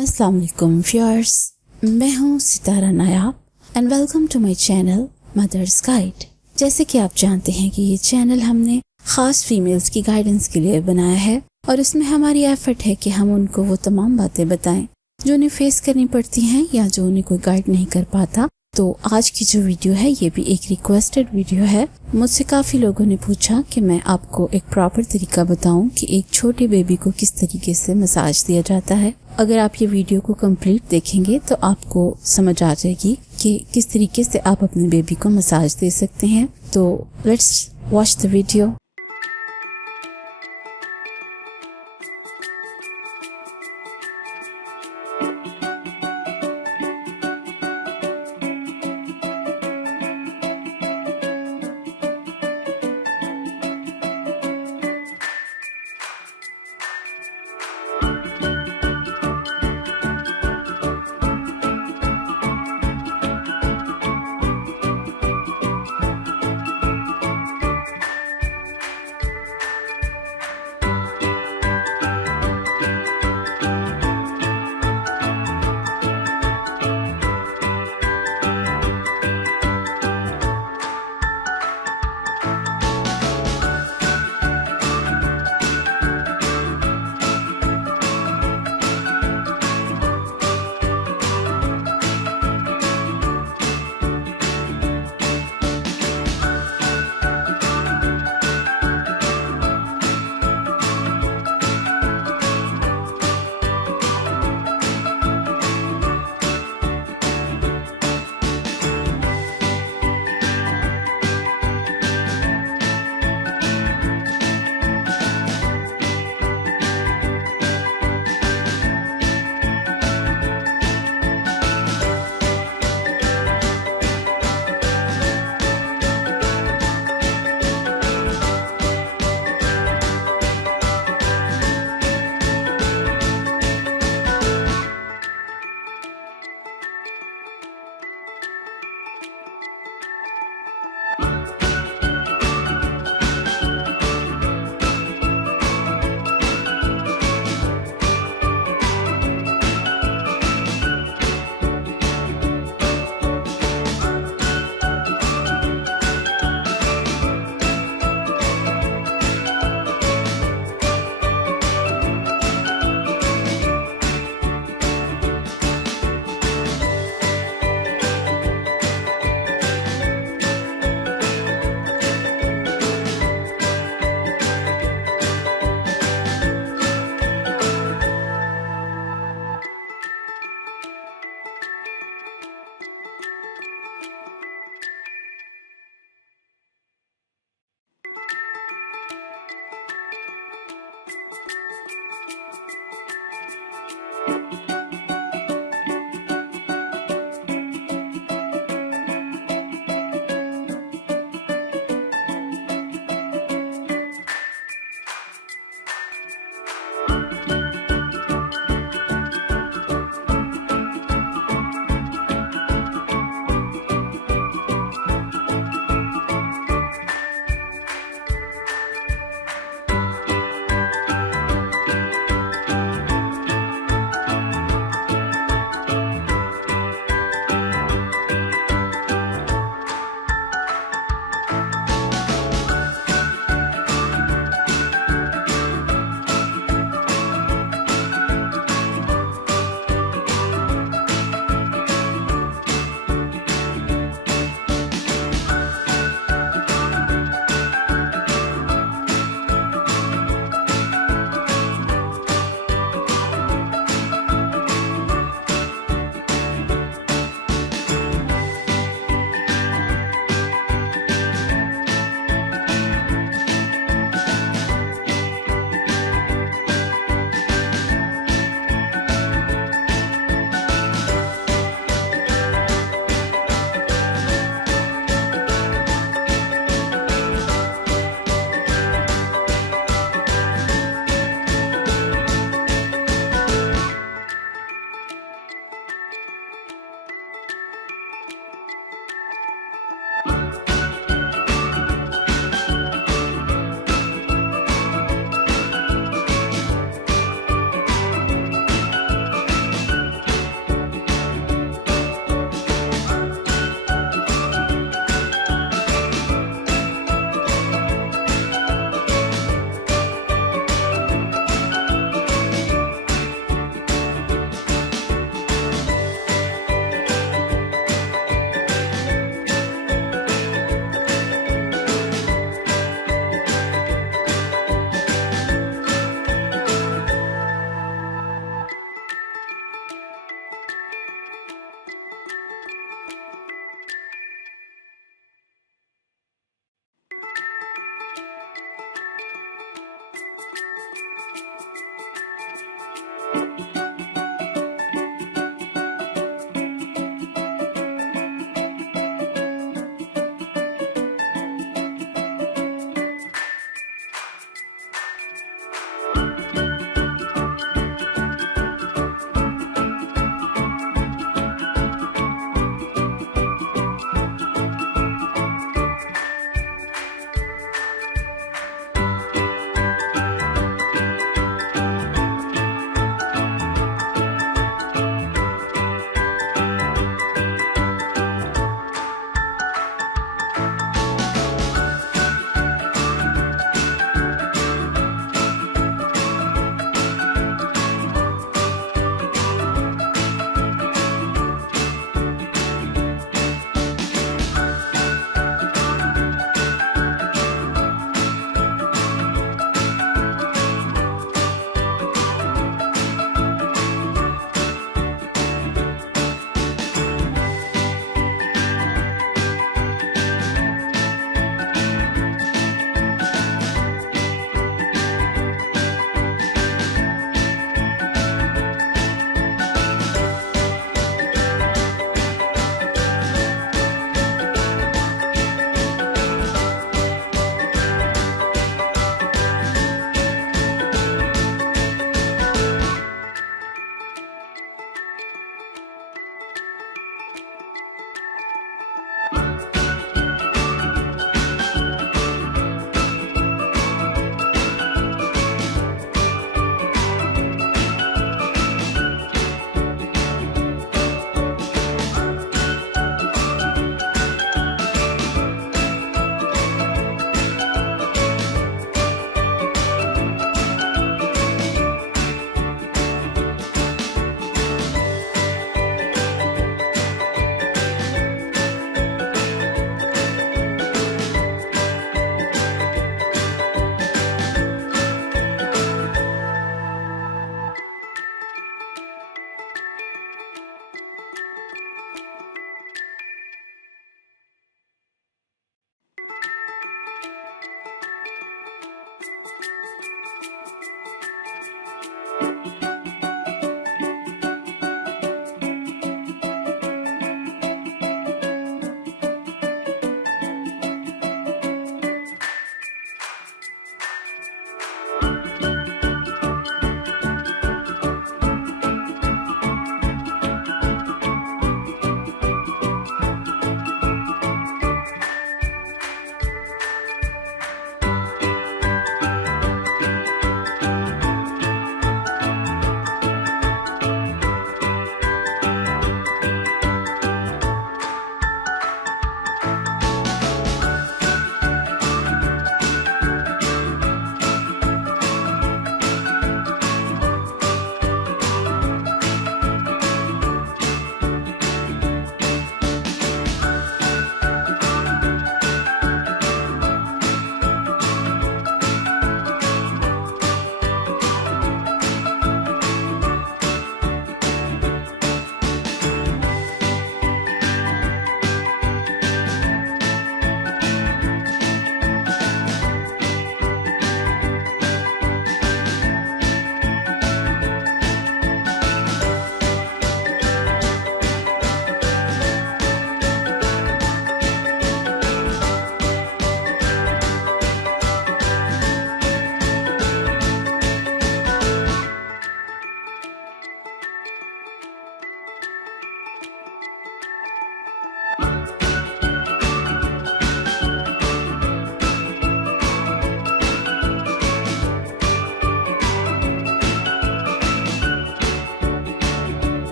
अस्सलाम वालेकुम व्यूअर्स, मैं हूँ सितारा नायाब and welcome to my channel mother's guide. जैसे कि आप जानते हैं कि ये चैनल हमने ख़ास फीमेल्स की गाइडेंस के लिए बनाया है और इसमें हमारी एफर्ट है कि हम उनको वो तमाम बातें बताएं जो उन्हें फेस करनी पड़ती हैं या जो उन्हें कोई गाइड नहीं कर पाता। तो आज की जो वीडियो है ये भी एक रिक्वेस्टेड वीडियो है। मुझसे काफ़ी लोगों ने पूछा कि मैं आपको एक प्रॉपर तरीका बताऊं कि एक छोटे बेबी को किस तरीके से मसाज दिया जाता है। अगर आप ये वीडियो को कंप्लीट देखेंगे तो आपको समझ आ जाएगी कि किस तरीके से आप अपने बेबी को मसाज दे सकते हैं। तो लेट्स वॉच द वीडियो।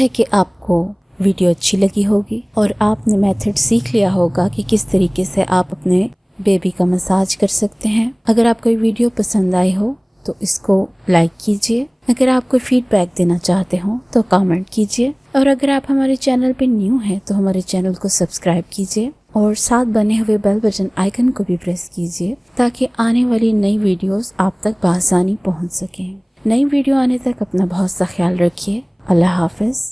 है कि आपको वीडियो अच्छी लगी होगी और आपने मेथड सीख लिया होगा कि किस तरीके से आप अपने बेबी का मसाज कर सकते हैं। अगर आपको ये वीडियो पसंद आई हो तो इसको लाइक कीजिए। अगर आप कोई फीडबैक देना चाहते हो तो कमेंट कीजिए, और अगर आप हमारे चैनल पे न्यू हैं तो हमारे चैनल को सब्सक्राइब कीजिए और साथ बने हुए बेल बटन आइकन को भी प्रेस कीजिए ताकि आने वाली नई वीडियोस आप तक बआसानी पहुंच सकें। नई वीडियो आने तक अपना बहुत सा ख्याल रखिए। अल्लाह हाफिज।